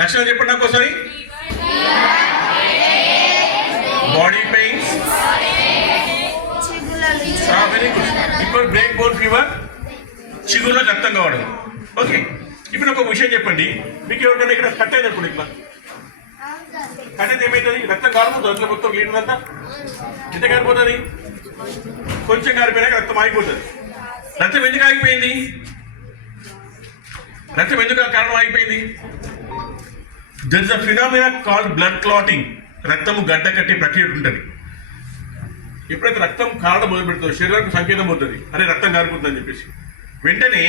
లక్షణాలు చెప్పండి నాకు ఒకసారి. బాడీ పెయిన్స్ వెరీ గుడ్ ఇప్పుడు బ్రేక్ బోన్ ఫీవర్ చిగురులో రక్తం కావడం. ఓకే ఇప్పుడు ఒక విషయం చెప్పండి. మీకు ఎవరికైనా ఇక్కడ కట్ అయింది అనుకోండి ఇట్లా. కట్ అయితే ఏమవుతుంది రక్తం కారిపోతుంది. అట్లా మొత్తం లీటర్ అంతా. ఎంత కారిపోతుంది? కొంచెం కారిపోయినాక రక్తం ఆగిపోతుంది. రక్తం ఎందుకు ఆగిపోయింది? రక్తం ఎందుకు కారణం ఆగిపోయింది? There is a phenomena called blood clotting రక్తము గడ్డ కట్టే ప్రక్రియ ఉంటుంది. ఎప్పుడైతే రక్తం కారడం మొదలు పెడుతుందో శరీరానికి సంకేతం అవుతుంది అరే రక్తం కారుకుందని చెప్పేసి. వెంటనే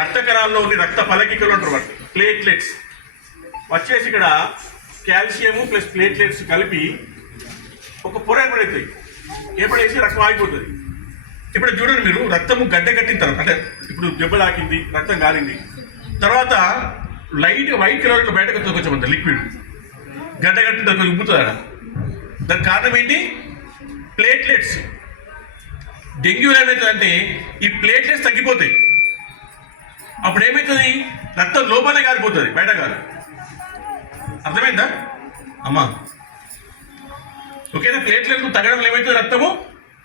రక్త కణాల్లో ఉన్న రక్త పలకికలు ఉంటారు వాటి ప్లేట్లెట్స్ వచ్చేసి ఇక్కడ కాల్షియము ప్లస్ ప్లేట్లెట్స్ కలిపి ఒక పొర ఏర్పడవుతాయి ఏర్పడేసి రక్తం ఆగిపోతుంది. ఇప్పుడు చూడండి మీరు రక్తము గడ్డ కట్టిన తర్వాత అంటే ఇప్పుడు దెబ్బ తాకింది రక్తం కాలింది తర్వాత లైట్ వైట్ కలర్ బయటకు వస్తుంది లిక్విడ్. గడ్డ కట్టిన తర్వాత ఉబ్బుతుంది దానికి కారణం ఏంటి? ప్లేట్లెట్స్. డెంగ్యూ ఏమవుతుందంటే ఈ ప్లేట్లెట్స్ తగ్గిపోతాయి. అప్పుడు ఏమవుతుంది రక్తం లోపలే కారిపోతుంది బయట కాదు అర్థమైందా? అమ్మా. ఓకేనా ప్లేట్లెట్లు తగ్గడం ఏమవుతుంది రక్తము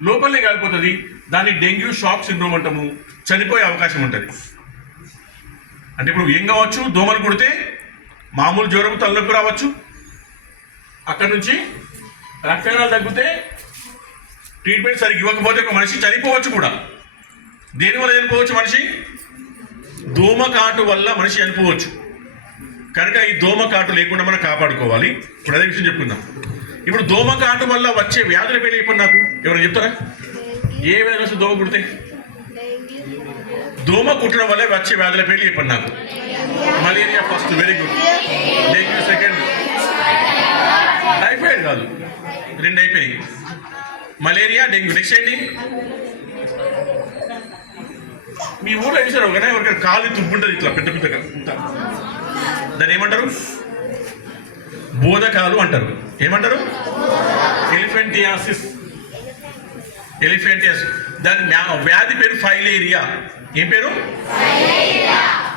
లోపలనే కాలిపోతుంది దాన్ని డెంగ్యూ షాక్ సిండ్రోమ్ అంటాము. చనిపోయే అవకాశం ఉంటుంది. అంటే ఇప్పుడు ఏం కావచ్చు? దోమలు కుడితే మామూలు జ్వరం తలనొప్పి రావచ్చు. అక్కడ నుంచి రక్తనాలు తగ్గితే ట్రీట్మెంట్ సరిగ్గా ఇవ్వకపోతే ఒక మనిషి చనిపోవచ్చు కూడా. దేనివల్ల చనిపోవచ్చు మనిషి? దోమకాటు వల్ల మనిషి చనిపోవచ్చు. కనుక ఈ దోమ కాటు లేకుండా మనం కాపాడుకోవాలి. ఇప్పుడు అదే విషయం చెప్పుకుందాం. ఇప్పుడు దోమకాటు వల్ల వచ్చే వ్యాధుల పేరు చెప్పండి నాకు. ఎవరైనా చెప్తారా? ఏ వ్యాధి దోమ కుడితే? దోమ కుట్టడం వల్ల వచ్చే వ్యాధుల పేర్లు చెప్పండి నాకు. Malaria first very good dengue second typhoid కాదు. రెండు అయిపోయినాయి. Malaria dengue. నెక్స్ట్ ఏంటి? మీ ఊళ్ళో వేసారు ఒకనే ఒక కాలు తుప్పుంటుంది ఇట్లా పెద్ద పెద్దగా. దాన్ని ఏమంటారు? బోధకాలు అంటారు. ఏమంటారు? ఎలిఫెంటియాసిస్. ఎలిఫెంటియాసిస్. దాని వ్యాధి పేరు ఫైలేరియా. ఏం పేరు?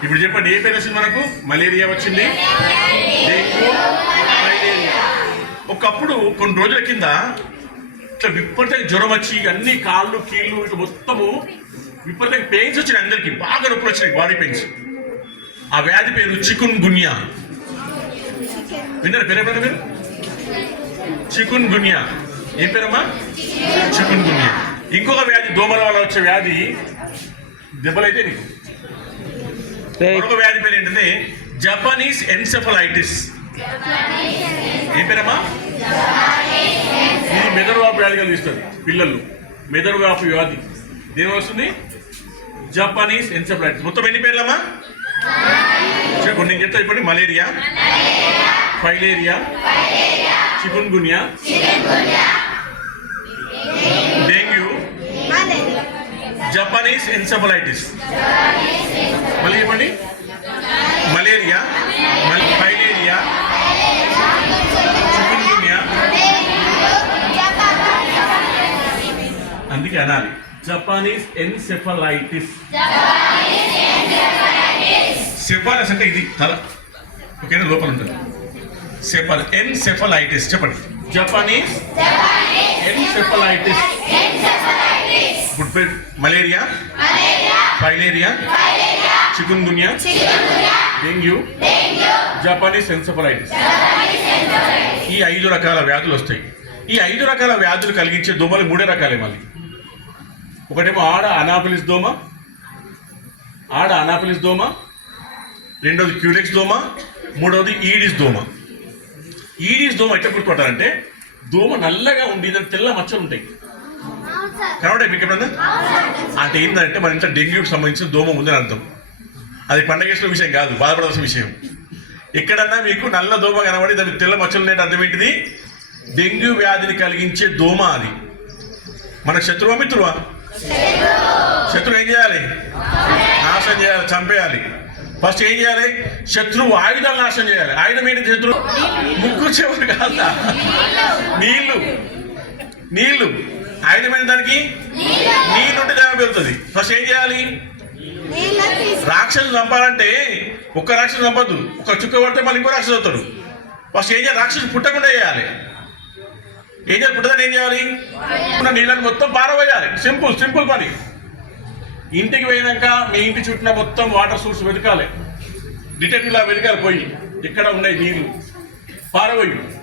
ఇప్పుడు చెప్పండి ఏ పేరు వచ్చింది మనకు? మలేరియా వచ్చింది? డెంగ్యూ ఒకప్పుడు కొన్ని రోజుల కింద ఇట్లా విపరీతంగా జ్వరం వచ్చి అన్ని కాళ్ళు కీళ్ళు ఇట్లా మొత్తము విపరీతంగా పెయిన్స్ వచ్చినాయి అందరికి. బాగా నొప్పులు వచ్చినాయి బాడీ పెయిన్స్. ఆ వ్యాధి పేరు చికున్ గున్యా విన్నారు పేరు ఎప్పుడైనా మీరు? చికున్ గున్యా ఏం పేరమ్మా? చికున్ గున్యా ఇంకొక వ్యాధి దోమల వల్ల వచ్చే వ్యాధి దెబ్బలైతే నీకు మరొక వ్యాధి పేరు ఏంటంటే జపనీస్ ఎన్సెఫలైటిస్ ఏం పేరమ్మా? ఇది మెదడు వాపు వ్యాధి కలిగిస్తుంది పిల్లలు. మెదడు వాపు వ్యాధి. దేని వస్తుంది? జపానీస్ ఎన్సెఫలైటిస్ మొత్తం ఎన్ని పేర్లమ్మా? చెప్పండి నేను చెప్తా ఇప్పుడు malaria filaria chikungunya dengue Japanese encephalitis మళ్ళీ చెప్పండి. మలేరియా మల్- ఫైలేరియా అందుకే అనాలి. జపానీస్ ఎన్సెఫలైటిస్ సెఫాలస్ అంటే ఇది తల. ఓకేనా లోపల ఉంటుంది. సెఫల్ ఎన్సెఫలైటిస్ చెప్పండి. జపానీస్ ఎన్సెఫలైటిస్ పేరు? Malaria? Filaria? Chikungunya dengue? Japanese encephalitis. ఈ ఐదు రకాల వ్యాధులు వస్తాయి. ఈ ఐదు రకాల వ్యాధులు కలిగించే దోమలు మూడే రకాలే మళ్ళీ. ఒకటేమో ఆడ అనాపిలిస్ దోమ ఆడ అనాపిలిస్ దోమ రెండోది క్యూలెక్స్ దోమ మూడవది ఈడిస్ దోమ. ఈడిస్ దోమ ఎట్లా గుర్తుపట్టాలంటే దోమ నల్లగా ఉండి దాని తెల్ల మచ్చలు ఉంటాయి. కనబడే మీకు ఎప్పుడన్నా? అంటే ఏంటంటే మన ఇంట్లో డెంగ్యూకి సంబంధించిన దోమ ఉందని అర్థం. అది పండగేసిన విషయం కాదు బాధపడాల్సిన విషయం. ఎక్కడన్నా మీకు నల్ల దోమ కనబడి దానికి తెల్ల మచ్చలు ఉన్నాయంటే అర్థం ఏంటిది? డెంగ్యూ వ్యాధిని కలిగించే దోమ అది. మన శత్రువా మిత్రువా? శత్రువు ఏం చేయాలి? నాశనం చేయాలి చంపేయాలి. ఫస్ట్ ఏం చేయాలి? శత్రువు ఆయుధాలు నాశనం చేయాలి. ఆయుధం ఏంటి శత్రువు? ముగ్గురు చెవులు కాదా. నీళ్ళు నీళ్ళు ఆయుధమైన దానికి? నీళ్ళు. ఉంటే దేవ పెరుగుతుంది ఫస్ట్ ఏం చేయాలి? రాక్షసు చంపాలంటే ఒక్క రాక్షసు చంపద్దు. ఒక చుక్క పడితే మళ్ళీ ఇంకో రాక్షసు అవుతాడు ఫస్ట్ ఏం చేయాలి? రాక్షసు పుట్టకుండా చేయాలి. ఏం చేయాలి? పుట్టదని ఏం చేయాలి? నీళ్ళని మొత్తం పారవేయాలి సింపుల్ సింపుల్ పని. ఇంటికి పోయినాక మీ ఇంటి చుట్టూ మొత్తం వాటర్ సోర్స్ వెతకాలి. డిటెక్టివ్ లా వెతకాలి పోయి. ఎక్కడ ఉన్నాయి నీళ్ళు పారవేయు